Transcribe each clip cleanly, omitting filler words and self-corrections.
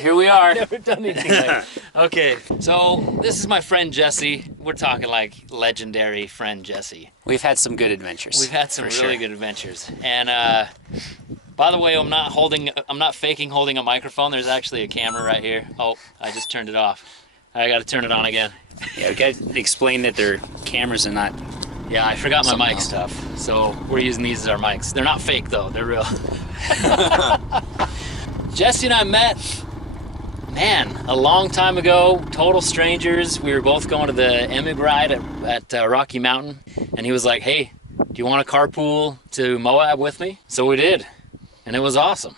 Here we are. Never done anything like that. Okay, so this is my friend Jesse. We're talking like legendary friend Jesse. We've had some good adventures. We've had some really good adventures. And by the way, I'm not faking holding a microphone. There's actually a camera right here. Oh, I just turned it off. I got to turn it on again. Yeah, we got to explain that they're cameras and not. Yeah, I forgot my mic stuff. So we're using these as our mics. They're not fake though. They're real. Jesse and I met, man, a long time ago, total strangers. We were both going to the eveRide at Rocky Mountain, and he was like, hey, do you want to carpool to Moab with me? So we did, and it was awesome.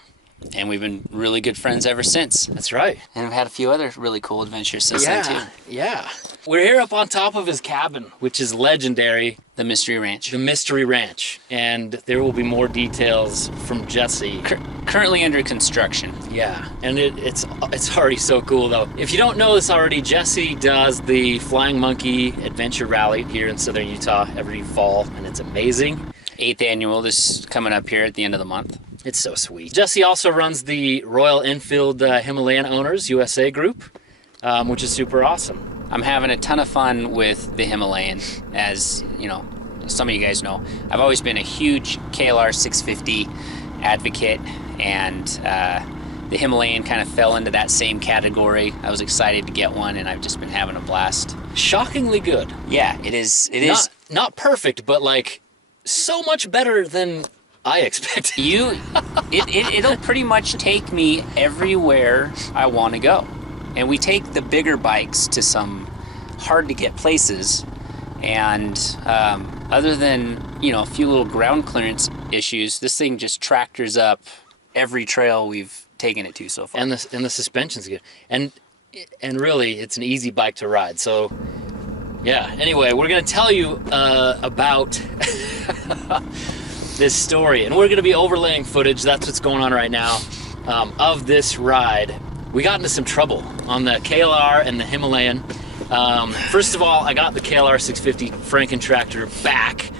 And we've been really good friends ever since. That's right. And we've had a few other really cool adventures since then, too. Yeah. We're here up on top of his cabin, which is legendary. The Mystery Ranch. The Mystery Ranch. And there will be more details from Jesse. Currently under construction. Yeah, and it's already so cool, though. If you don't know this already, Jesse does the Flying Monkey Adventure Rally here in southern Utah every fall, and it's amazing. 8th annual, this is coming up here at the end of the month. It's so sweet. Jesse also runs the Royal Enfield Himalayan Owners USA group, which is super awesome. I'm having a ton of fun with the Himalayan, as you know, some of you guys know. I've always been a huge KLR 650 advocate, and the Himalayan kind of fell into that same category. I was excited to get one, and I've just been having a blast. Shockingly good. Yeah, it is. It is not perfect, but like so much better than I expected. It'll pretty much take me everywhere I want to go. And we take the bigger bikes to some hard to get places, and other than a few little ground clearance issues, this thing just tractors up every trail we've taken it to so far. And the suspension's good, and really it's an easy bike to ride. So yeah. Anyway, we're gonna tell you about this story, and we're gonna be overlaying footage. That's what's going on right now of this ride. We got into some trouble on the KLR and the Himalayan. First of all, I got the KLR 650 Franken tractor back,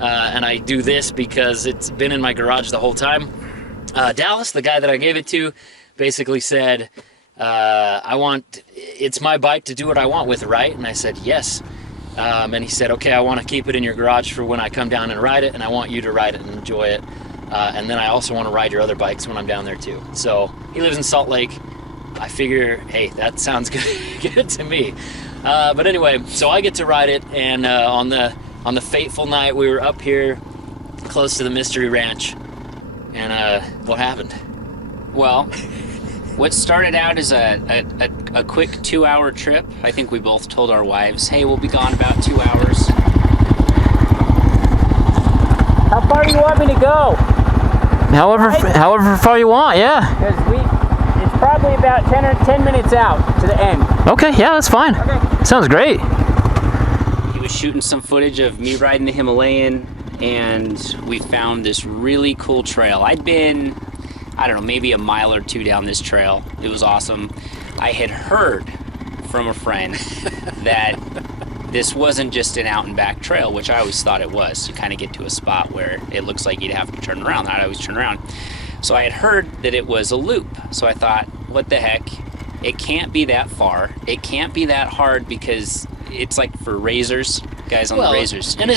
and I do this because it's been in my garage the whole time. Dallas, the guy that I gave it to, basically said, it's my bike to do what I want with, right? And I said, yes. And he said, okay, I want to keep it in your garage for when I come down and ride it, and I want you to ride it and enjoy it. And then I also want to ride your other bikes when I'm down there too. So he lives in Salt Lake. I figure, hey, that sounds good to me. But anyway, so I get to ride it, and on the fateful night, we were up here close to the Mystery Ranch, and what happened? Well, what started out as a quick 2-hour trip, I think we both told our wives, hey, we'll be gone about 2 hours. How far do you want me to go? However far you want, yeah. Because it's probably about 10 minutes out to the end. Okay, yeah, that's fine. Okay. Sounds great. He was shooting some footage of me riding the Himalayan, and we found this really cool trail. I'd been, I don't know, maybe a mile or two down this trail. It was awesome. I had heard from a friend that this wasn't just an out and back trail, which I always thought it was. You kind of get to a spot where it looks like you'd have to turn around. I'd always turn around. So I had heard that it was a loop. So I thought, what the heck? It can't be that far. It can't be that hard, because it's like for razors, guys on the razors. And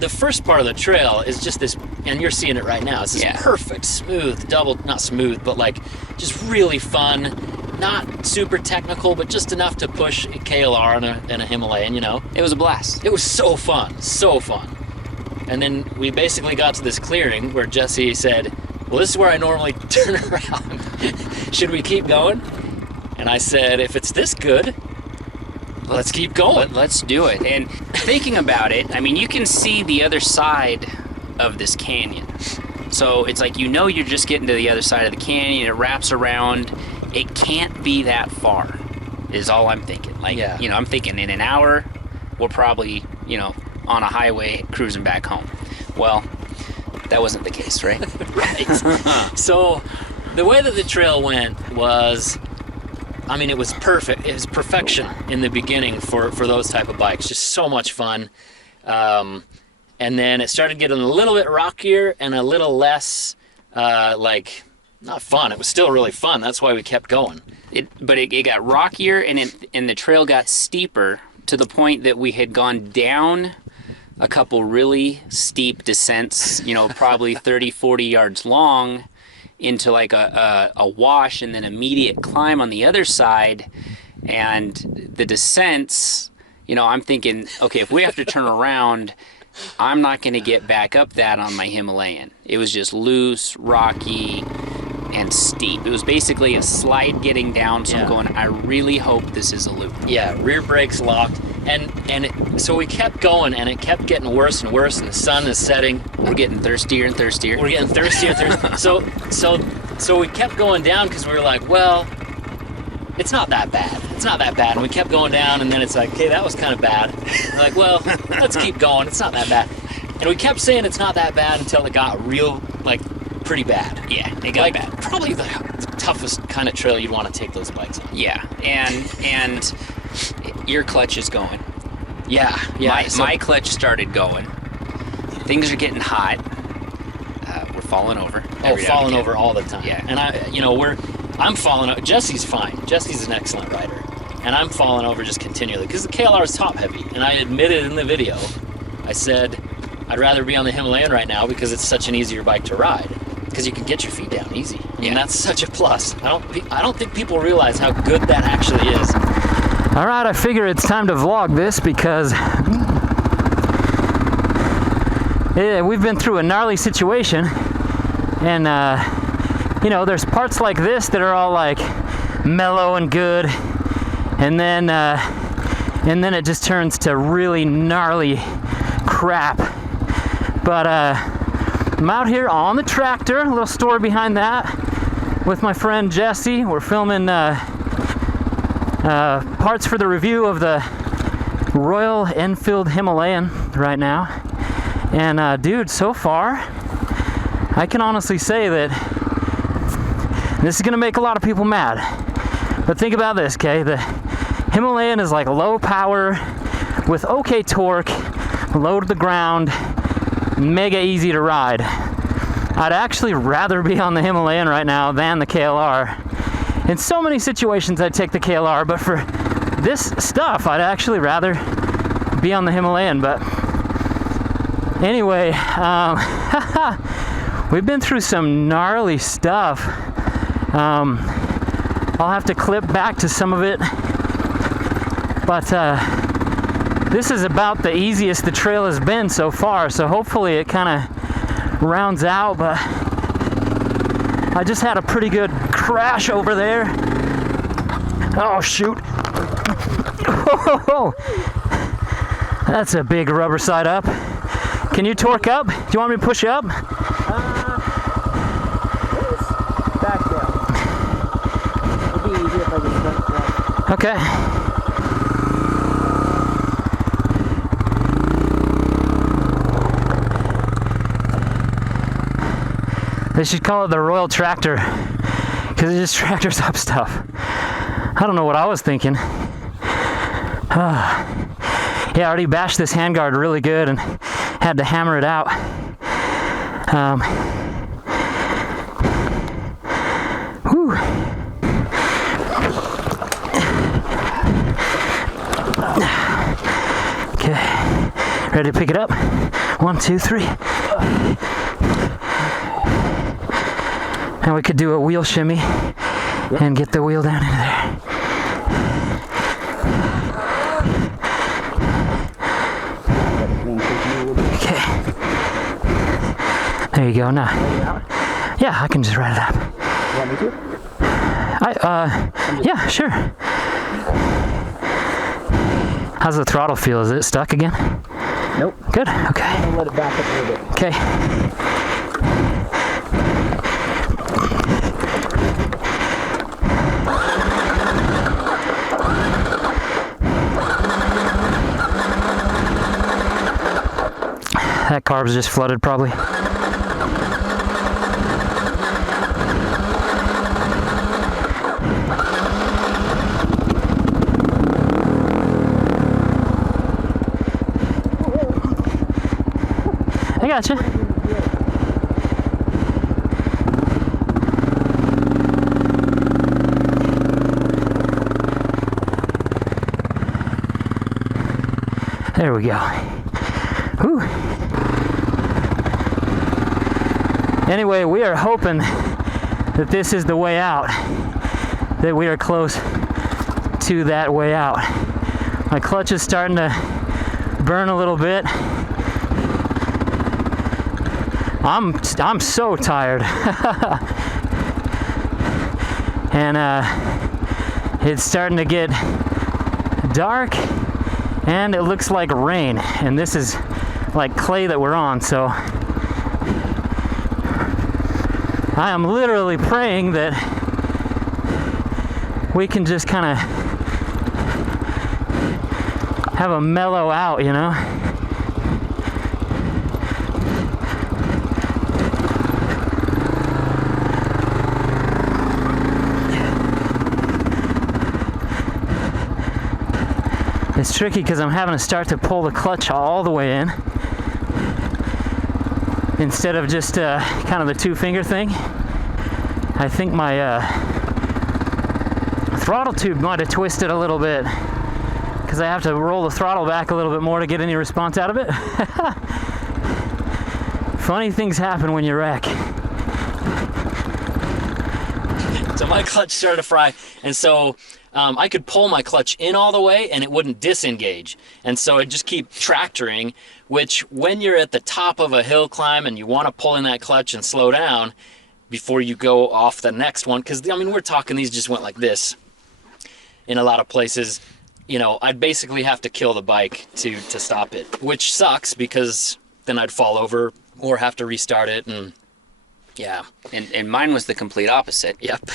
the first part of the trail is just this, and you're seeing it right now. It's this perfect, smooth, not smooth, but like just really fun, not super technical, but just enough to push a KLR and a Himalayan, It was a blast. It was so fun, so fun. And then we basically got to this clearing where Jesse said, well, this is where I normally turn around. Should we keep going? And I said, if it's this good, let's keep going. Let's do it. And thinking about it, I mean, you can see the other side of this canyon. So it's like, you're just getting to the other side of the canyon. It wraps around. It can't be that far, is all I'm thinking. Like, I'm thinking in an hour, we're probably, on a highway cruising back home. Well, that wasn't the case, right? Right. So the way that the trail went was, I mean, it was perfect. It was perfection in the beginning for those type of bikes. Just so much fun. And then it started getting a little bit rockier and a little less like not fun. It was still really fun. That's why we kept going. But it got rockier, and the trail got steeper to the point that we had gone down a couple really steep descents, you know, probably 30, 40 yards long, into like a wash and then immediate climb on the other side. And the descents, you know, I'm thinking, okay, if we have to turn around, I'm not going to get back up that on my Himalayan. It was just loose, rocky, and steep. It was basically a slide getting down, so I'm going, I really hope this is a loop. Yeah, rear brakes locked. So we kept going, and it kept getting worse and worse, and the sun is setting. We're getting thirstier and thirstier. We're getting thirstier and thirstier. So we kept going down because we were like, well, it's not that bad. It's not that bad. And we kept going down, and then it's like, okay, that was kind of bad. We're like, well, let's keep going. It's not that bad. And we kept saying it's not that bad until it got real, like, pretty bad. Yeah, it got bad. Probably the toughest kind of trail you'd want to take those bikes on. Yeah, and your clutch is going. Yeah. My clutch started going. Things are getting hot. We're falling over. Falling over all the time. Yeah. And I'm falling over. Jesse's fine. Jesse's an excellent rider. And I'm falling over just continually because the KLR is top heavy. And I admitted in the video, I said, I'd rather be on the Himalayan right now because it's such an easier bike to ride. Because you can get your feet down easy. And that's such a plus. I don't think people realize how good that actually is. All right, I figure it's time to vlog this because we've been through a gnarly situation, and you know, there's parts like this that are all like mellow and good, and then it just turns to really gnarly crap. But I'm out here on the tractor, a little story behind that, with my friend Jesse. We're filming parts for the review of the Royal Enfield Himalayan right now. And dude, so far, I can honestly say that this is gonna make a lot of people mad. But think about this, okay? The Himalayan is like low power with okay torque, low to the ground, mega easy to ride. I'd actually rather be on the Himalayan right now than the KLR. In so many situations, I'd take the KLR, but for this stuff, I'd actually rather be on the Himalayan. But anyway, we've been through some gnarly stuff. I'll have to clip back to some of it, but this is about the easiest the trail has been so far, so hopefully it kind of rounds out. But I just had a pretty good crash over there. Oh shoot. Oh, that's a big rubber side up. Can you torque up? Do you want me to push you up? Back down. It'd be easier if I just went down. Okay. They should call it the Royal Tractor, because it just tractors up stuff. I don't know what I was thinking. Yeah, I already bashed this handguard really good and had to hammer it out. Whew. Okay, ready to pick it up? 1, 2, 3. And we could do a wheel shimmy and get the wheel down into there. Okay. There you go. Now, yeah, I can just ride it up. You want me to? Yeah, sure. How's the throttle feel? Is it stuck again? Nope. Good. Okay. I'm gonna let it back up a little bit. Okay. That carb's just flooded probably. I gotcha. There we go. Whew. Anyway, we are hoping that this is the way out, that we are close to that way out. My clutch is starting to burn a little bit. I'm so tired. And it's starting to get dark and it looks like rain, and this is like clay that we're on, so I am literally praying that we can just kind of have a mellow out, you know? It's tricky because I'm having to start to pull the clutch all the way in instead of just kind of the two-finger thing. I think my throttle tube might have twisted a little bit because I have to roll the throttle back a little bit more to get any response out of it. Funny things happen when you wreck. So my clutch started to fry, and so I could pull my clutch in all the way and it wouldn't disengage. And so I'd just keep tractoring, which when you're at the top of a hill climb and you want to pull in that clutch and slow down before you go off the next one, because I mean, we're talking these just went like this in a lot of places, you know, I'd basically have to kill the bike to stop it, which sucks because then I'd fall over or have to restart it. And yeah. And mine was the complete opposite. Yep.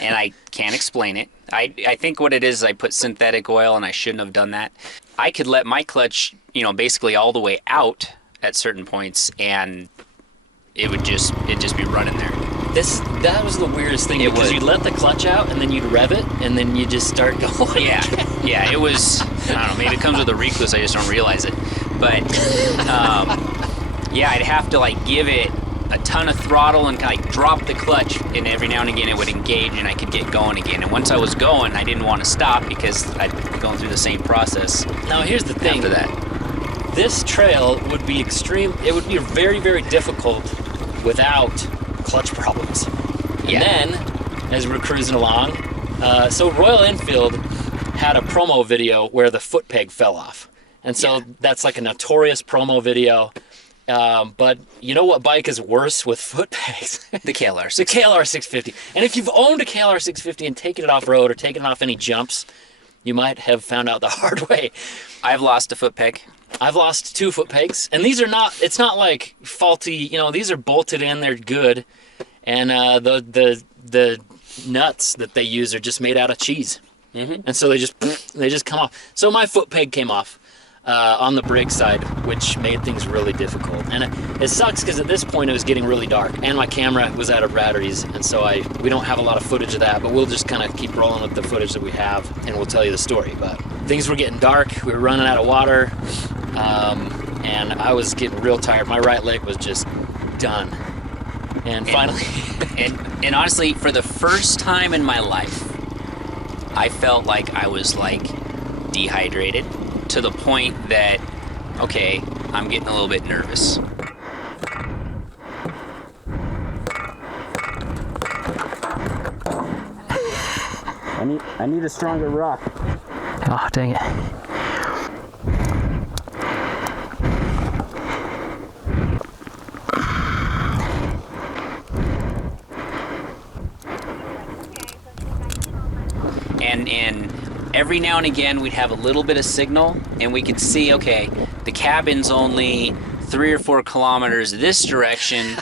And I can't explain it. I think what it is I put synthetic oil, and I shouldn't have done that. I could let my clutch, you know, basically all the way out at certain points, and it'd just be running there. That was the weirdest thing, because you'd let the clutch out and then you'd rev it and then you just start going. Yeah, it was, I don't know, maybe it comes with a recluse, I just don't realize it. But yeah, I'd have to like give it a ton of throttle and like drop the clutch, and every now and again it would engage and I could get going again. And once I was going, I didn't want to stop because I'd be going through the same process. Now here's the thing. After that, this trail would be it would be very, very difficult without clutch problems. And then, as we're cruising along, so Royal Enfield had a promo video where the footpeg fell off. And so that's like a notorious promo video. But you know what bike is worse with foot pegs? The KLR 650. The KLR 650. And if you've owned a KLR 650 and taken it off road or taken it off any jumps, you might have found out the hard way. I've lost a foot peg. I've lost 2 foot pegs, and these are not, it's not like faulty, you know, these are bolted in, they're good. And the nuts that they use are just made out of cheese. Mm-hmm. And so they just come off. So my foot peg came off on the brake side, which made things really difficult. And it sucks because at this point it was getting really dark and my camera was out of batteries, and so we don't have a lot of footage of that, but we'll just kind of keep rolling with the footage that we have and we'll tell you the story. But things were getting dark, we were running out of water, and I was getting real tired. My right leg was just done. And finally... and honestly, for the first time in my life, I felt like I was like dehydrated, to the point that, okay, I'm getting a little bit nervous. I need a stronger rock. Oh, dang it. And every now and again we'd have a little bit of signal and we could see, okay, the cabin's only 3 or 4 kilometers this direction.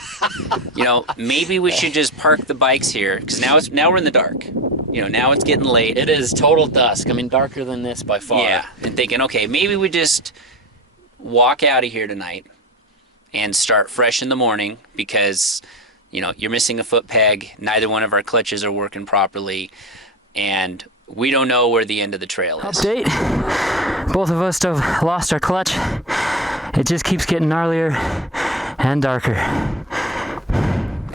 You know, maybe we should just park the bikes here, because now we're in the dark. You know, now it's getting late. It is total dusk. I mean, darker than this by far. Yeah, and thinking, okay, maybe we just walk out of here tonight and start fresh in the morning, because, you know, you're missing a foot peg, neither one of our clutches are working properly, and we don't know where the end of the trail is. Update. Both of us have lost our clutch. It just keeps getting gnarlier and darker.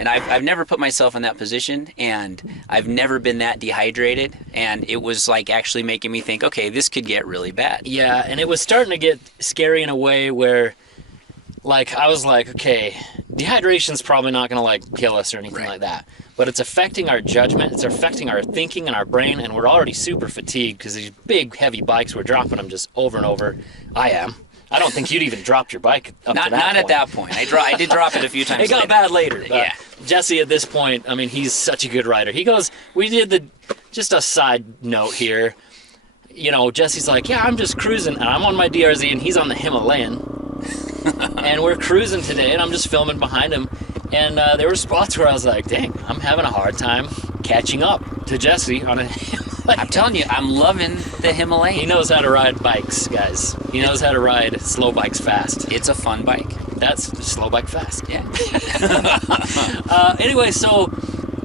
And I've never put myself in that position, and I've never been that dehydrated, and it was like actually making me think, okay, this could get really bad. Yeah, and it was starting to get scary in a way where, like, I was like, okay, dehydration's probably not going to, like, kill us or anything like that. But it's affecting our judgment, it's affecting our thinking and our brain, and we're already super fatigued because these big, heavy bikes, we're dropping them just over and over. I am. I don't think you'd even dropped your bike up to that point. Not at that point. I did drop it a few times It got later. bad later. Yeah. Jesse, at this point, I mean, he's such a good rider. He goes, just a side note here, you know, Jesse's like, yeah, I'm just cruising, and I'm on my DRZ, and he's on the Himalayan, and we're cruising today, and I'm just filming behind him, and there were spots where I was like, dang, I'm having a hard time catching up to Jesse on a I'm telling you, I'm loving the Himalayan. He knows how to ride bikes, guys. He knows how to ride slow bikes fast. It's a fun bike. That's slow bike fast. Yeah. Anyway, so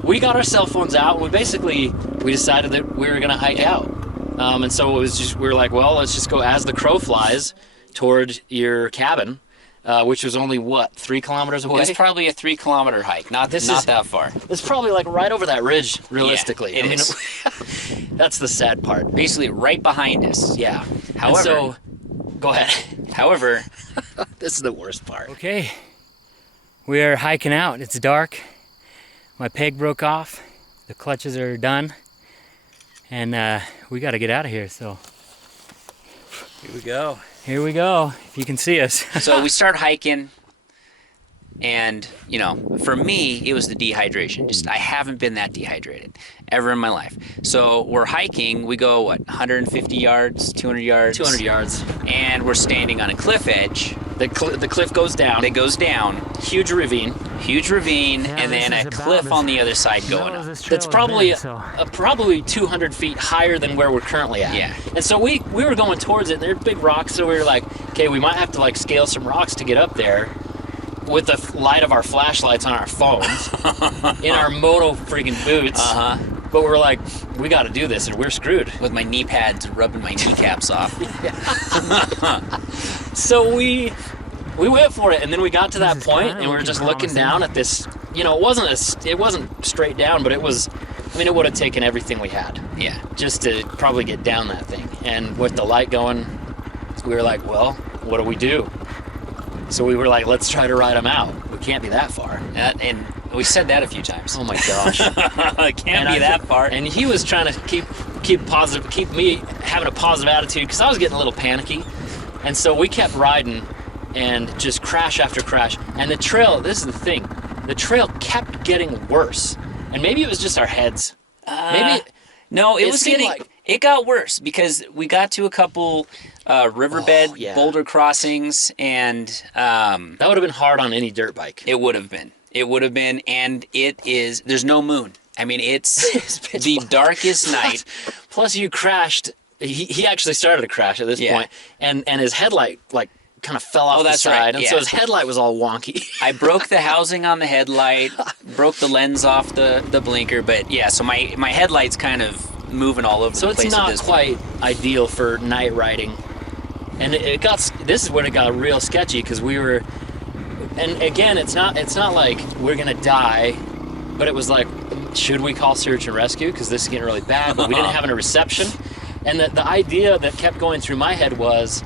we got our cell phones out. We decided that we were going to hike out. And so it was just, we were like, well, let's just go as the crow flies toward your cabin, which was only, 3 kilometers away? It's probably a 3 kilometer hike. Not that far. It's probably like right over that ridge, realistically. Yeah, it is. That's the sad part. Basically right behind us. Yeah. However, go ahead. However, this is the worst part. Okay, we are hiking out. It's dark. My peg broke off. The clutches are done. And we got to get out of here, so. Here we go. Here we go, if you can see us. so we start hiking, and, you know, for me, it was the dehydration. Just, I haven't been that dehydrated ever in my life. So we're hiking, we go, 150 yards, 200 yards? 200 yards. And we're standing on a cliff edge. The cliff goes down. It goes down. Huge ravine. Yeah, and then this a is cliff about on the other side going up. That's probably 200 feet higher than where we're currently at. Yeah. And so we were going towards it, and there are big rocks, so we were like, okay, we might have to like scale some rocks to get up there with the light of our flashlights on our phones in our moto freaking boots. But we're like, we got to do this, and we're screwed. With my knee pads rubbing my kneecaps off. So we went for it, and then we got to that point, and we were just looking down at this. You know, it wasn't straight down, but it was. I mean, it would have taken everything we had. Yeah. Just to probably get down that thing. And with the light going, we were like, well, what do we do? So we were like, let's try to ride them out. We can't be that far. And we said that a few times. Oh my gosh. It can't be that far. And he was trying to keep positive, keep me having a positive attitude, because I was getting a little panicky. And so we kept riding, and just crash after crash. And the trail, this is the thing, the trail kept getting worse. And maybe it was just our heads. No, it got worse, because we got to a couple riverbed boulder crossings, and that would have been hard on any dirt bike. It would have been, and there's no moon. I mean, it's the darkest night. Plus you crashed. He actually started to crash at this point, and his headlight like kind of fell off the side, right. and so his headlight was all wonky. I broke the housing on the headlight, broke the lens off the blinker, but yeah, so my headlight's kind of moving all over the place. So it's not quite ideal for night riding, and this is when it got real sketchy, because we were, and again, it's not like we're gonna die, but it was like, should we call search and rescue, because this is getting really bad, but we didn't have a reception. And the idea that kept going through my head was,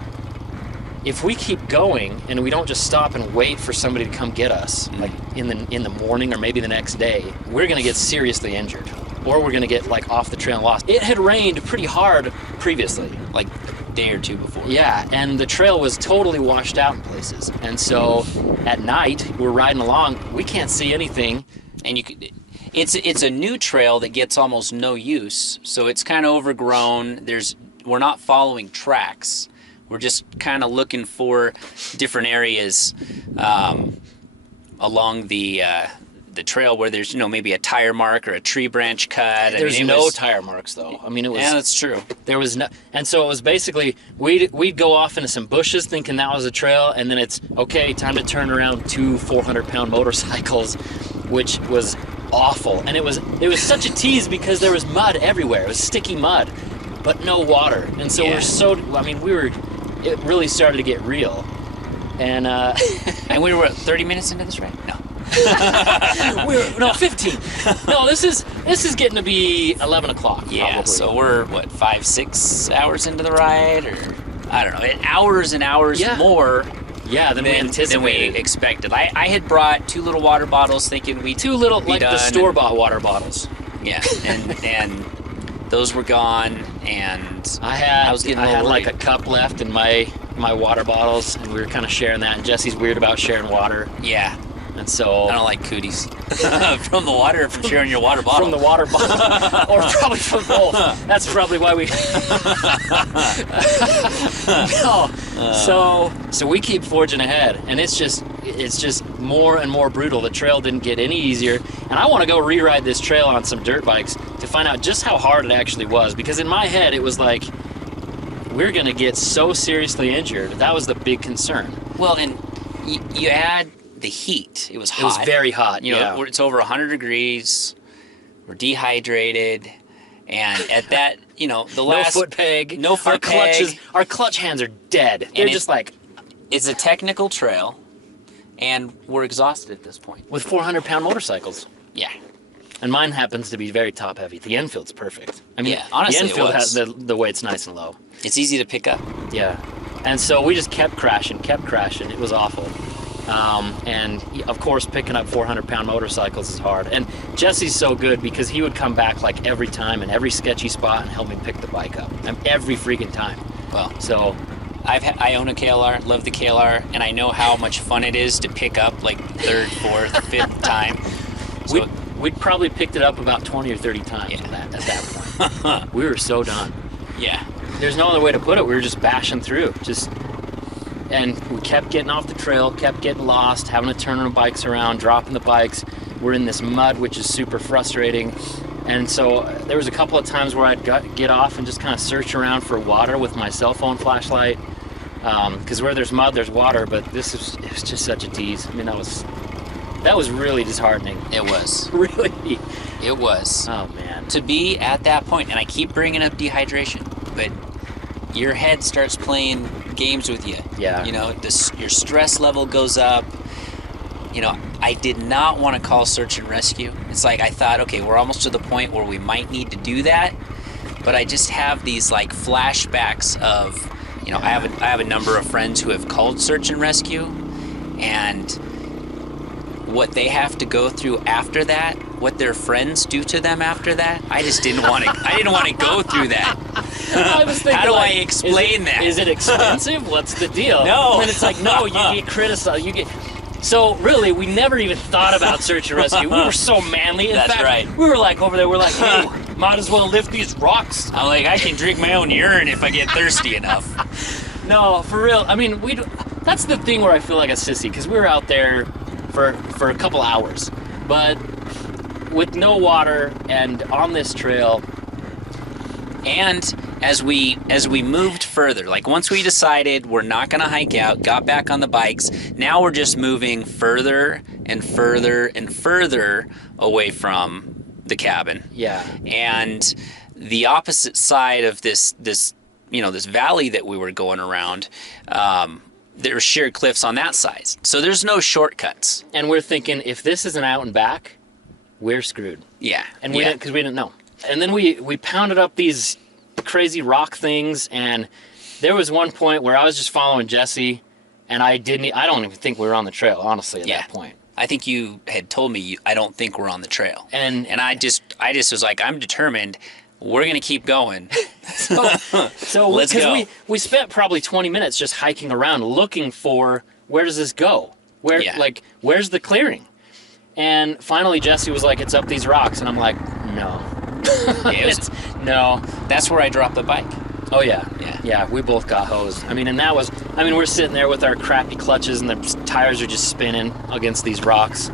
if we keep going and we don't just stop and wait for somebody to come get us, like in the morning or maybe the next day, we're gonna get seriously injured, or we're gonna get like off the trail and lost. It had rained pretty hard previously, like a day or two before. Yeah, and the trail was totally washed out in places. And so at night we're riding along, we can't see anything, and it's a new trail that gets almost no use, so it's kind of overgrown. We're not following tracks. We're just kind of looking for different areas along the trail where there's, maybe a tire mark or a tree branch cut. There's no tire marks though. I mean, it was. Yeah, that's true. There was no, and so it was basically we'd go off into some bushes thinking that was a trail, and then it's okay, time to turn around 2 400-pound motorcycles, which was awful. And it was such a tease because there was mud everywhere. It was sticky mud, but no water. And so it really started to get real. And and we were 30 minutes into this ride? No. No, 15. No, this is getting to be 11 o'clock. Yeah, probably. so we're, what, 5-6 hours into the ride? Or, I don't know, hours and hours more than we anticipated. Than we expected. I had brought 2 little water bottles thinking we'd Two little, be like done, the store-bought water bottles. Yeah, and those were gone, and I had worried. like a cup left in my water bottles, and we were kind of sharing that. And Jesse's weird about sharing water, Yeah, and so I don't like cooties. From the water or from sharing your water bottle? from the water bottle, or probably from both. That's probably why we. No. So we keep forging ahead, and it's just more and more brutal. The trail didn't get any easier, and I want to go re-ride this trail on some dirt bikes to find out just how hard it actually was. Because in my head, it was like we're gonna get so seriously injured. That was the big concern. Well, and you add the heat. It was hot. It was very hot. You know, it's over 100 degrees. We're dehydrated, and at that, you know, the last no foot peg. No foot peg. Our clutch hands are dead. They're just like. It's a technical trail, and we're exhausted at this point. With 400-pound motorcycles. Yeah. And mine happens to be very top heavy. The Enfield's perfect. I mean, Yeah, honestly, the Enfield it was. has the weight's nice and low. It's easy to pick up. Yeah. And so we just kept crashing. It was awful. And of course, picking up 400-pound motorcycles is hard. And Jesse's so good because he would come back like every time in every sketchy spot and help me pick the bike up. Every freaking time. Well, So I own a KLR, love the KLR, and I know how much fun it is to pick up like 3rd, 4th, 5th time. So, we'd probably picked it up about 20 or 30 times at that point. We were so done. yeah. There's no other way to put it. We were just bashing through. And we kept getting off the trail, kept getting lost, having to turn our bikes around, dropping the bikes. We're in this mud, which is super frustrating. And so there was a couple of times where I'd get off and just kind of search around for water with my cell phone flashlight. Because where there's mud, there's water, but it was just such a tease. I mean, that was really disheartening. It was. Really. It was. Oh, man. To be at that point, and I keep bringing up dehydration, but your head starts playing games with you. Yeah. You know, your stress level goes up. You know, I did not want to call search and rescue. It's like I thought, okay, we're almost to the point where we might need to do that, but I just have these like flashbacks of, you know, I have a number of friends who have called search and rescue, and what they have to go through after that, what their friends do to them after that. I just didn't want to. I didn't want to go through that. I was thinking, how do like, I explain that? Is it expensive? What's the deal? No. And then it's like, no, you get criticized. So really, we never even thought about search and rescue. We were so manly. In That's fact, right. We were like over there. We're like, hey, might as well lift these rocks. I'm like, I can drink my own urine if I get thirsty enough. No, for real. I mean, that's the thing where I feel like a sissy, because we were out there for a couple hours, but with no water and on this trail. And as we moved further, like once we decided we're not gonna hike out, got back on the bikes, now we're just moving further and further and further away from the cabin. Yeah. And the opposite side of this you know, this valley that we were going around, there were sheer cliffs on that side. So there's no shortcuts. And we're thinking, if this isn't out and back, we're screwed. Yeah. And we didn't know. And then we pounded up these crazy rock things, and there was one point where I was just following Jesse, and I don't even think we were on the trail, honestly, at that point. I think you had told me I don't think we're on the trail. And I just was like, I'm determined. We're gonna keep going. So let's go. We spent probably 20 minutes just hiking around looking for where does this go? Where's the clearing? And finally Jesse was like, it's up these rocks, and I'm like, no. No. That's where I dropped the bike. Oh yeah. Yeah. Yeah, we both got hosed. We're sitting there with our crappy clutches, and the tires are just spinning against these rocks.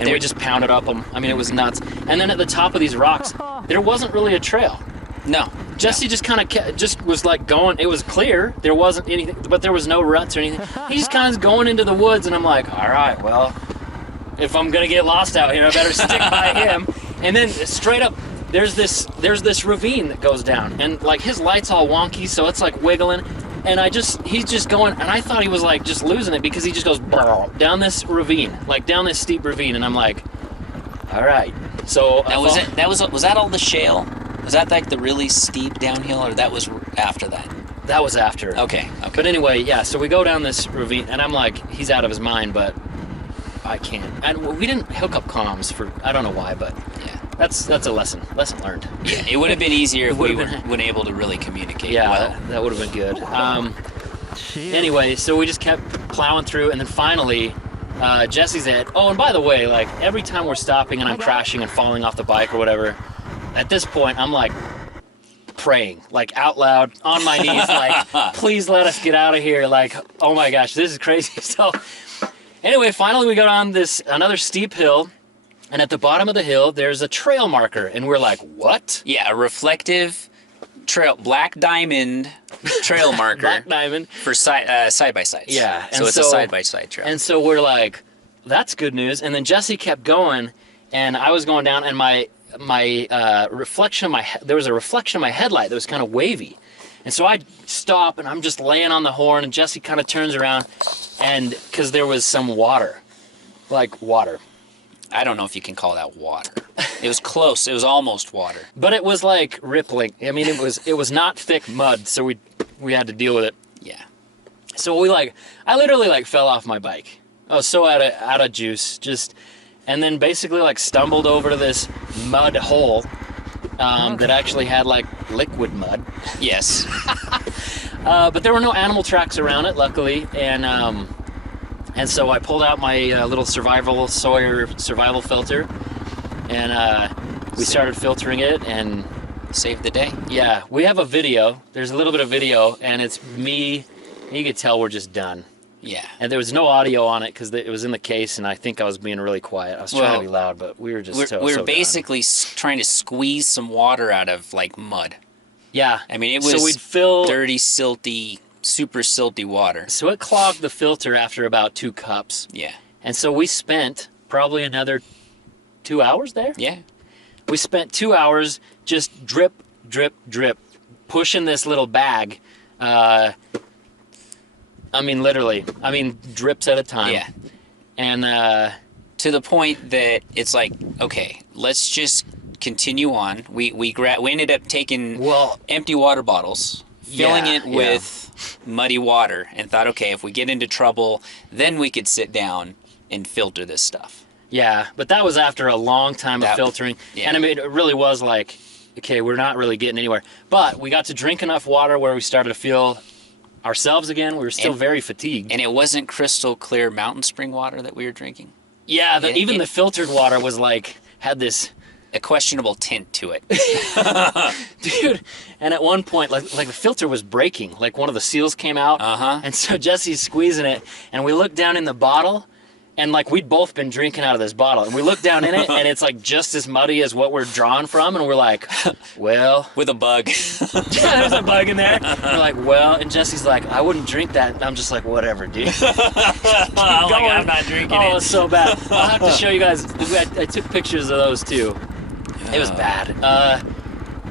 And we just pounded up them. I mean, it was nuts. And then at the top of these rocks, there wasn't really a trail. No. Jesse just kind of just was like going. It was clear. There wasn't anything, but there was no ruts or anything. He's kind of going into the woods, and I'm like, all right, well, if I'm gonna get lost out here, I better stick by him. And then straight up, there's this ravine that goes down, and like his light's all wonky, so it's like wiggling. And he's just going, and I thought he was like just losing it because he just goes down this ravine, like down this steep ravine, and I'm like, all right. So Was that all the shale? Was that like the really steep downhill, or that was after that? That was after. Okay. But anyway, yeah. So we go down this ravine, and I'm like, he's out of his mind, but I can't. And we didn't hook up comms for I don't know why, but Yeah. that's a lesson learned. Yeah, it would have been easier if we would've were been- able to really communicate Yeah, well. that would have been good. Jeez. Anyway, so we just kept plowing through, and then finally, Jesse's at. Oh, and by the way, like every time we're stopping and I'm crashing and falling off the bike or whatever, at this point I'm like praying, like out loud on my knees, like please let us get out of here. Like, oh my gosh, this is crazy. So anyway, finally we go down another steep hill, and at the bottom of the hill there's a trail marker, and we're like, what? Yeah, a reflective trail, black diamond trail marker Black diamond. for side by sides. Yeah, so and it's a so- side by side trail. And so we're like, that's good news. And then Jesse kept going, and I was going down, and my reflection, there was a reflection of my headlight that was kind of wavy. And so I stop, and I'm just laying on the horn, and Jesse kind of turns around, and because there was some water, like water. I don't know if you can call that water. It was close. It was almost water. But it was like rippling. I mean, it was not thick mud, so we had to deal with it. Yeah. So I literally fell off my bike. I was so out of juice, and then basically stumbled over to this mud hole that actually had liquid mud. Yes. But there were no animal tracks around it, luckily, and so I pulled out my little survival filter, and we started filtering it, and Saved the day. yeah, we have a video. There's a little bit of video, and it's me. You could tell we're just done. Yeah. And there was no audio on it because it was in the case, and I think I was being really quiet. I was trying to be loud, but we were just We were done. basically trying to squeeze some water out of mud. Yeah. I mean, it was so we'd fill. dirty, silty, super silty water. So it clogged the filter after about 2 cups, Yeah. and so we spent probably another 2 hours there. Yeah. We spent 2 hours just drip, drip, drip, pushing this little bag. I mean, literally. I mean, drips at a time. Yeah. And To the point that it's like, okay, let's just continue on. We ended up taking empty water bottles, filling it with muddy water, and thought, okay, if we get into trouble, then we could sit down and filter this stuff. yeah, but that was after a long time of filtering. Yeah. And I mean, it really was like, okay, we're not really getting anywhere. But we got to drink enough water where we started to feel ourselves again. We were still very fatigued. And it wasn't crystal clear mountain spring water that we were drinking. Yeah, even the filtered water was had this A questionable tint to it. dude. And at one point, like the filter was breaking. Like one of the seals came out. Uh-huh. And so Jesse's squeezing it, and we looked down in the bottle, and we'd both been drinking out of this bottle, and we looked down in it, and it's just as muddy as what we're drawn from, and we're like, well, With a bug. yeah, there's a bug in there. We're like, well, and Jesse's like, I wouldn't drink that. And I'm just like, whatever, dude. I'm not drinking Oh, it. it's so bad. I'll have to show you guys. I took pictures of those too. It was bad.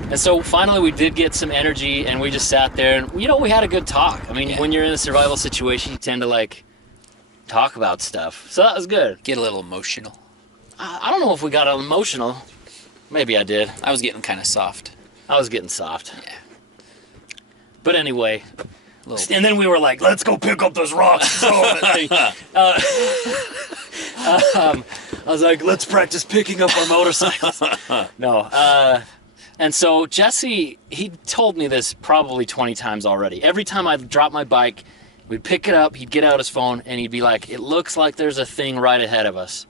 And so finally we did get some energy, and we just sat there, and we had a good talk. I mean, when you're in a survival situation, you tend to talk about stuff. So that was good. Get a little emotional. I don't know if we got emotional. Maybe I did. I was getting kind of soft. I was getting soft. Yeah. But anyway, Little- and then we were like, let's go pick up those rocks. I was like, let's practice picking up our motorcycles. No. And so Jesse, he told me this probably 20 times already. Every time I'd drop my bike, we'd pick it up, he'd get out his phone, and he'd be like, it looks like there's a thing right ahead of us.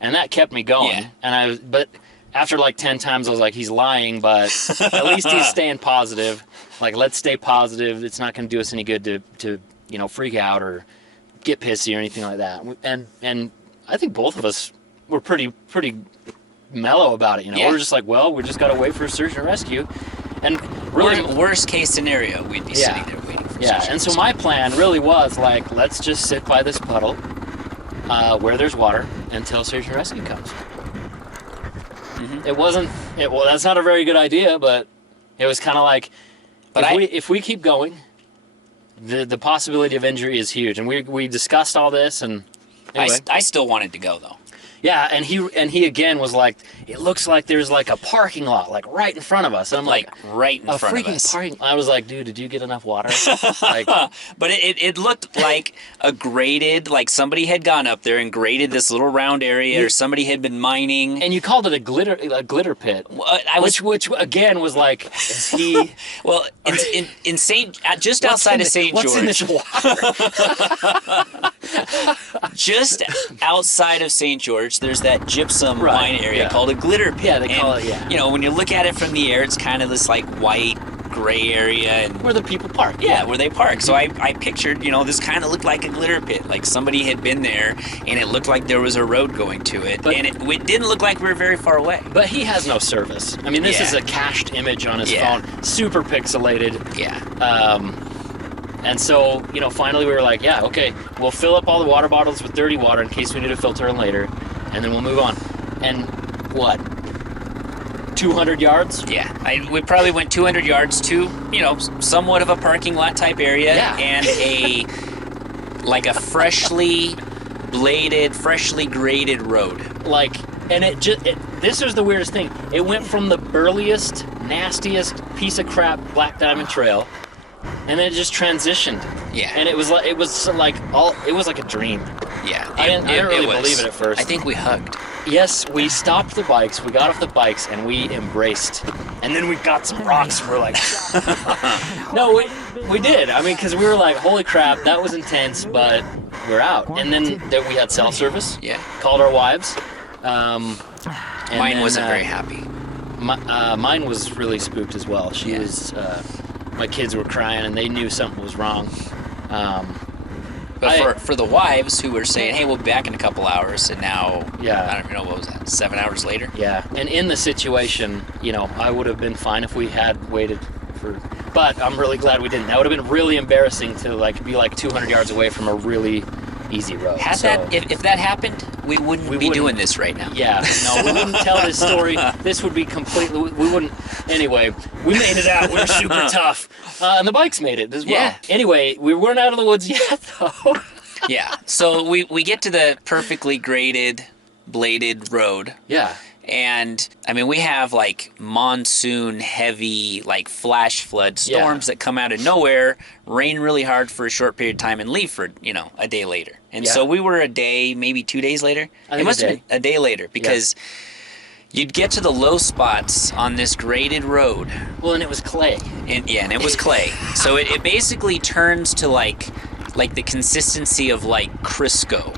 And that kept me going. Yeah. But after 10 times, I was like, he's lying, but at least he's staying positive. Let's stay positive. It's not going to do us any good to freak out or get pissy or anything like that. And I think both of us were pretty mellow about it. Yeah. We're just like, well, we just got to wait for search and rescue. And really, worst case scenario, we'd be sitting there waiting for yeah. search And so rescue. my plan really was let's just sit by this puddle where there's water until search and rescue comes. Mm-hmm. That's not a very good idea, but it was kind of like, But if we keep going, the possibility of injury is huge. And we discussed all this, and anyway. I still wanted to go though. Yeah, and he again was like, it looks like there's like a parking lot like right in front of us. And I'm like right in front of us. Parking. I was like, dude, did you get enough water? Like, but it looked like a graded, like somebody had gone up there and graded this little round area, or somebody had been mining. and you called it a glitter pit. Which again was like, is he? Well, in St. just outside of St. George. What's in this water? Just outside of St. George, there's that gypsum mine area called a glitter pit. Yeah, they call it, yeah. You know, when you look at it from the air, it's kind of this like white, gray area. And Where the people park. yeah, where they park. So I pictured, you know, this kind of looked like a glitter pit. Like somebody had been there, and it looked like there was a road going to it. And it didn't look like we were very far away. But he has no service. I mean, this is a cached image on his phone. Super pixelated. Yeah. And so, you know, finally we were like, yeah, okay, we'll fill up all the water bottles with dirty water in case we need to filter them later, and then we'll move on. And what? 200 yards? Yeah, we probably went 200 yards to, you know, somewhat of a parking lot type area, and a freshly graded road. Like, and this was the weirdest thing. It went from the burliest, nastiest piece of crap Black Diamond Trail, and then it just transitioned. Yeah. And it was like a dream. Yeah. I didn't really believe it at first. I think we hugged. Yes, we stopped the bikes, we got off the bikes, and we embraced. And then we got some rocks, and we're like... No, we did. I mean, because we were like, holy crap, that was intense, but we're out. And then we had cell service. Yeah. Called our wives. Mine wasn't very happy. Mine was really spooked as well. She was... my kids were crying, and they knew something was wrong. But for the wives who were saying, hey, we'll be back in a couple hours, and now, I don't know, what was that, 7 hours later? Yeah, and in the situation, you know, I would have been fine if we had waited for... But I'm really glad we didn't. That would have been really embarrassing to be 200 yards away from a really easy road. If that happened, we wouldn't be doing this right now. Yeah, no, we wouldn't tell this story. This would be completely... We wouldn't... Anyway, we made it out. We were super tough. And the bikes made it as well. Yeah. Anyway, we weren't out of the woods yet, though. Yeah, so we get to the perfectly graded, bladed road. Yeah. And, I mean, we have, monsoon heavy, flash flood storms that come out of nowhere, rain really hard for a short period of time, and leave for, a day later. And so we were a day, maybe 2 days later. I think it must have been a day later, because... Yeah. You'd get to the low spots on this graded road. Well, and it was clay. And it was clay. So it basically turns to like the consistency of Crisco,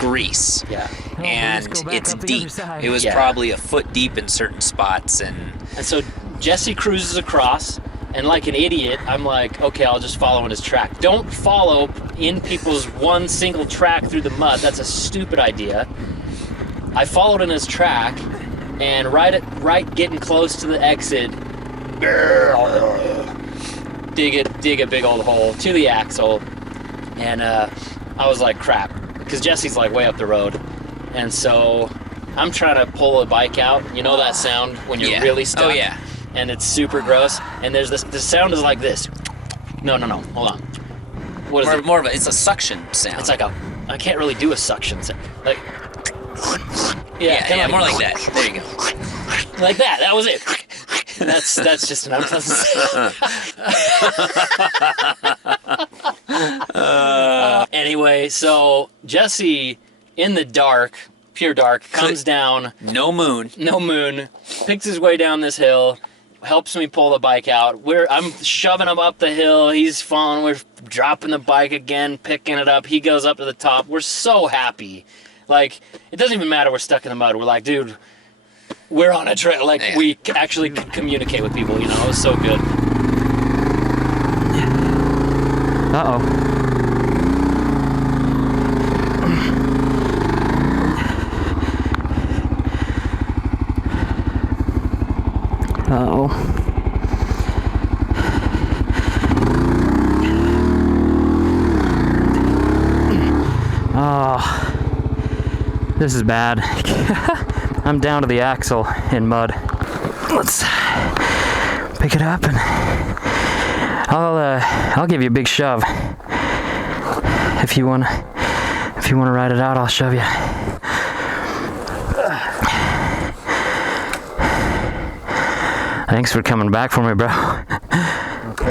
grease. Yeah. And it's deep. It was probably a foot deep in certain spots. And so Jesse cruises across, and like an idiot, I'm like, okay, I'll just follow in his track. Don't follow in people's one single track through the mud. That's a stupid idea. I followed in his track, and right getting close to the exit, dig a big old hole to the axle, and I was like, crap, because Jesse's way up the road, and so I'm trying to pull a bike out. You know that sound when you're really stuck? Oh yeah. And it's super gross, and there's the sound is like this. No, hold on. What is it? More of it's a suction sound. It's I can't really do a suction sound. Yeah, more like that. There you go. Like that. That was it. That's just an unpleasant sound. Anyway, so Jesse, in the dark, pure dark, comes down. No moon. Picks his way down this hill, helps me pull the bike out. I'm shoving him up the hill. He's falling. We're dropping the bike again, picking it up. He goes up to the top. We're so happy. It doesn't even matter we're stuck in the mud. We're like, dude, we're on a trail. We actually communicate with people, It was so good. Uh-oh. Uh-oh. Oh. This is bad. I'm down to the axle in mud. Let's pick it up and... I'll give you a big shove. If you wanna ride it out, I'll shove you. Thanks for coming back for me, bro. Okay.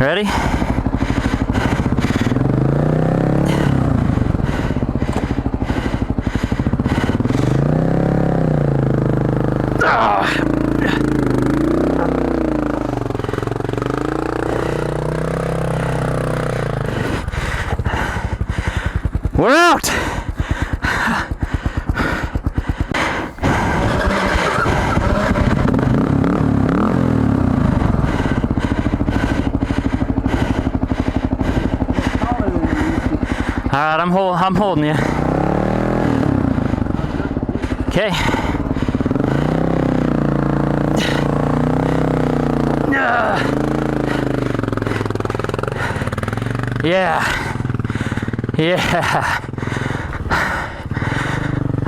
Ready? We're out! Alright, I'm holding you. Okay. Yeah. Yeah.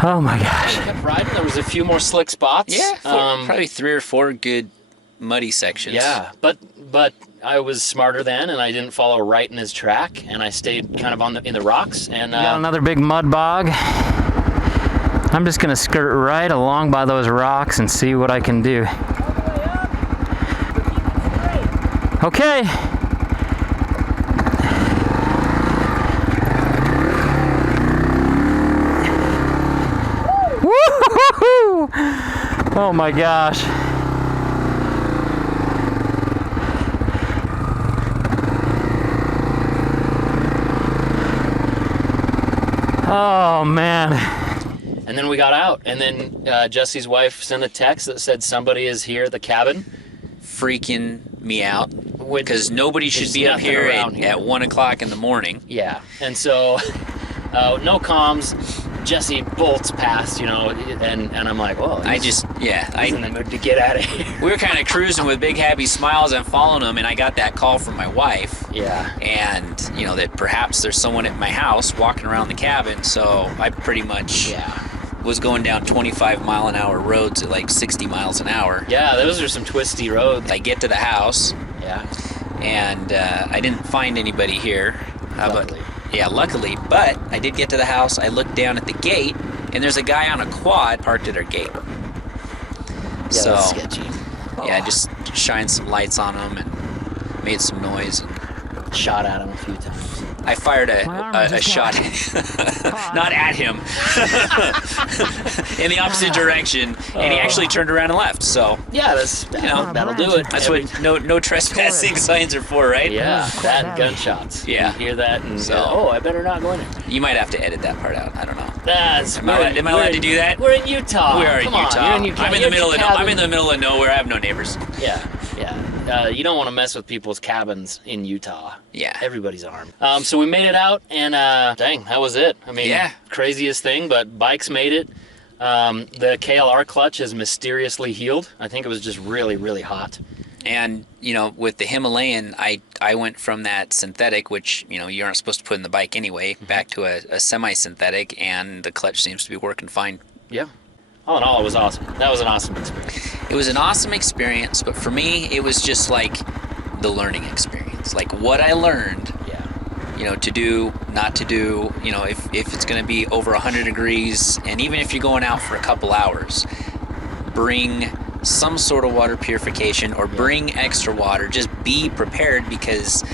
Oh my gosh. I kept riding. There was a few more slick spots. Yeah, probably 3 or 4 good muddy sections. Yeah, but I was smarter then, and I didn't follow right in his track, and I stayed kind of in the rocks. And Got another big mud bog. I'm just gonna skirt right along by those rocks and see what I can do. Okay. Woo-hoo-hoo-hoo! Oh my gosh. Oh man. And then we got out, and then Jesse's wife sent a text that said somebody is here at the cabin. Freaking me out. Because nobody should be up here at 1 o'clock in the morning. Yeah. And so, no comms. Jesse bolts past, and I'm like, whoa. He's in the mood to get out of here. We were kind of cruising with big happy smiles and following him, and I got that call from my wife. Yeah. And, that perhaps there's someone at my house walking around the cabin, so I pretty much was going down 25-mile-an-hour roads at like 60 miles an hour. Yeah, those are some twisty roads. I get to the house. Yeah. And I didn't find anybody here. Luckily. Yeah, luckily. But I did get to the house. I looked down at the gate, and there's a guy on a quad parked at our gate. Yeah, so, that's sketchy. Yeah, I just shined some lights on him and made some noise. And shot at him a few times. I fired a shot, not at him, in the opposite direction, and he actually turned around and left. So yeah, that'll do it. That's what no trespassing signs are for, right? Yeah, that and gunshots. Yeah, you hear that and so, I better not go in there. You might have to edit that part out. I don't know. Am I allowed to do that? We're in Utah. We are in Utah. You're in Utah. I'm in the middle of nowhere. I have no neighbors. Yeah. You don't want to mess with people's cabins in Utah. Yeah. Everybody's armed. So we made it out, and dang, that was it. I mean, craziest thing, but bikes made it. The KLR clutch has mysteriously healed. I think it was just really, really hot. And, with the Himalayan, I went from that synthetic, which, you aren't supposed to put in the bike anyway, back to a semi-synthetic, and the clutch seems to be working fine. Yeah. All in all, it was awesome. That was an awesome experience. It was an awesome experience, but for me, it was just like the learning experience. Like what I learned, to do, not to do, if it's going to be over 100 degrees, and even if you're going out for a couple hours, bring some sort of water purification or bring extra water. Just be prepared, because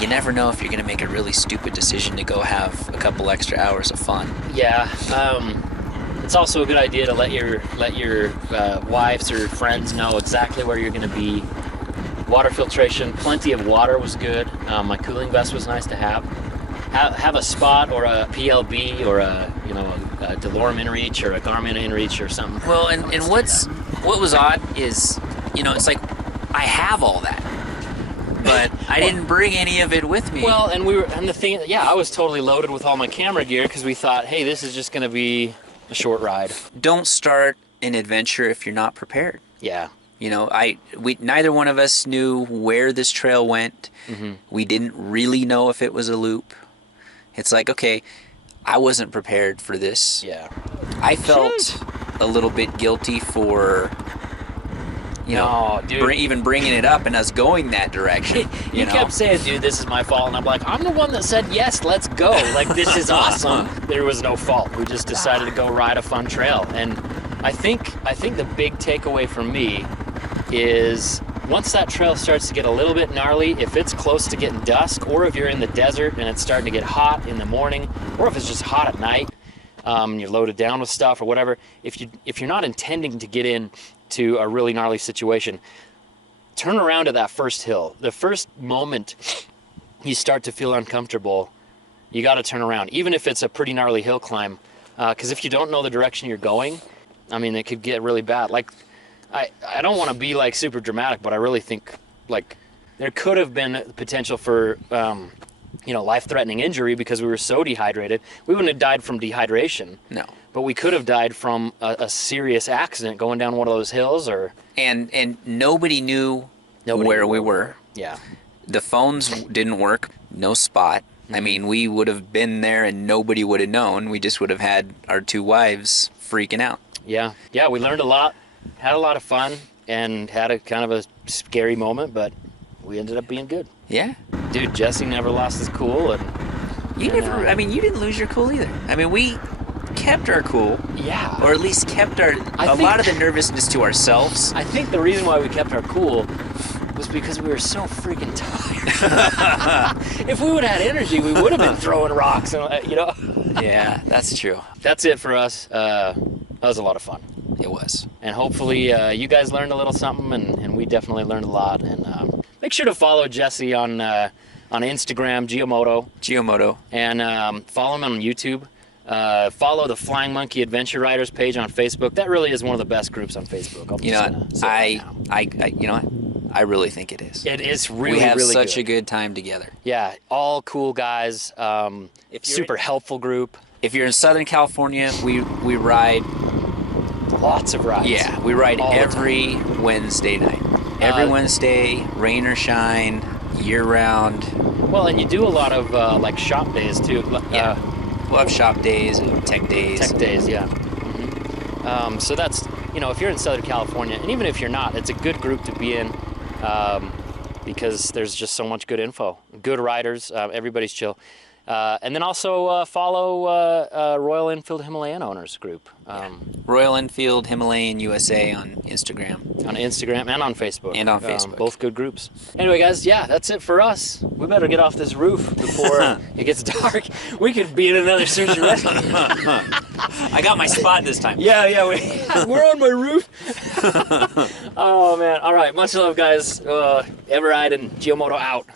you never know if you're going to make a really stupid decision to go have a couple extra hours of fun. Yeah. It's also a good idea to let your wives or friends know exactly where you're going to be. Water filtration, plenty of water was good. My cooling vest was nice to have. Have a spot or a PLB or a DeLorme InReach or a Garmin InReach or something. Well, and what was odd is, it's like I have all that, but I didn't bring any of it with me. Well, and I was totally loaded with all my camera gear because we thought, hey, this is just going to be a short ride. Don't start an adventure if you're not prepared. Yeah. Neither one of us knew where this trail went. Mm-hmm. We didn't really know if it was a loop. It's like, okay, I wasn't prepared for this. Yeah. I felt a little bit guilty for, No, dude. even bringing it up and us going that direction. You kept saying, dude, this is my fault. And I'm like, I'm the one that said, yes, let's go. Like, this is awesome. There was no fault. We just decided to go ride a fun trail. And I think the big takeaway for me is once that trail starts to get a little bit gnarly, if it's close to getting dusk, or if you're in the desert and it's starting to get hot in the morning, or if it's just hot at night, you're loaded down with stuff or whatever, if you're not intending to get in to a really gnarly situation, turn around at that first hill. The first moment you start to feel uncomfortable, you got to turn around, even if it's a pretty gnarly hill climb, because if you don't know the direction you're going, I mean, it could get really bad. Like, I don't want to be like super dramatic, but I really think like there could have been potential for life-threatening injury because we were so dehydrated. We wouldn't have died from dehydration. No. But we could have died from a serious accident going down one of those hills, or And nobody knew where we were. Yeah. The phones didn't work. No spot. I mean, we would have been there and nobody would have known. We just would have had our 2 wives freaking out. Yeah. Yeah, we learned a lot, had a lot of fun, and had a kind of a scary moment, but we ended up being good. Yeah. Dude, Jesse never lost his cool, and You didn't lose your cool either. I mean, we kept our cool. Yeah. Or at least kept a lot of the nervousness to ourselves. I think the reason why we kept our cool was because we were so freaking tired. If we would have had energy, we would have been throwing rocks, and Yeah, that's true. That's it for us. That was a lot of fun. It was. And hopefully you guys learned a little something, and we definitely learned a lot. And make sure to follow Jesse on Instagram, Geomoto. and follow him on YouTube. Follow the Flying Monkey Adventure Riders page on Facebook. That really is one of the best groups on Facebook. I really think it is. It is really, we have really such good. a good time together. Yeah, all cool guys. Super helpful group. If you're in Southern California, we ride. Lots of rides. Yeah, we ride all every Wednesday night. Every Wednesday, rain or shine, year round. Well, and you do a lot of like shop days too. Yeah. We'll have shop days and tech days. Tech days, yeah. Mm-hmm. So that's, if you're in Southern California, and even if you're not, it's a good group to be in because there's just so much good info. Good riders, everybody's chill. And then also follow Royal Enfield Himalayan Owners group. Royal Enfield Himalayan USA on Instagram. On Instagram and on Facebook. And on Facebook. Both good groups. Anyway, guys, yeah, that's it for us. We better get off this roof before it gets dark. We could be in another search and rescue. I got my spot this time. Yeah, we're on my roof. Oh, man. All right, much love, guys. eveRide and Geomoto out.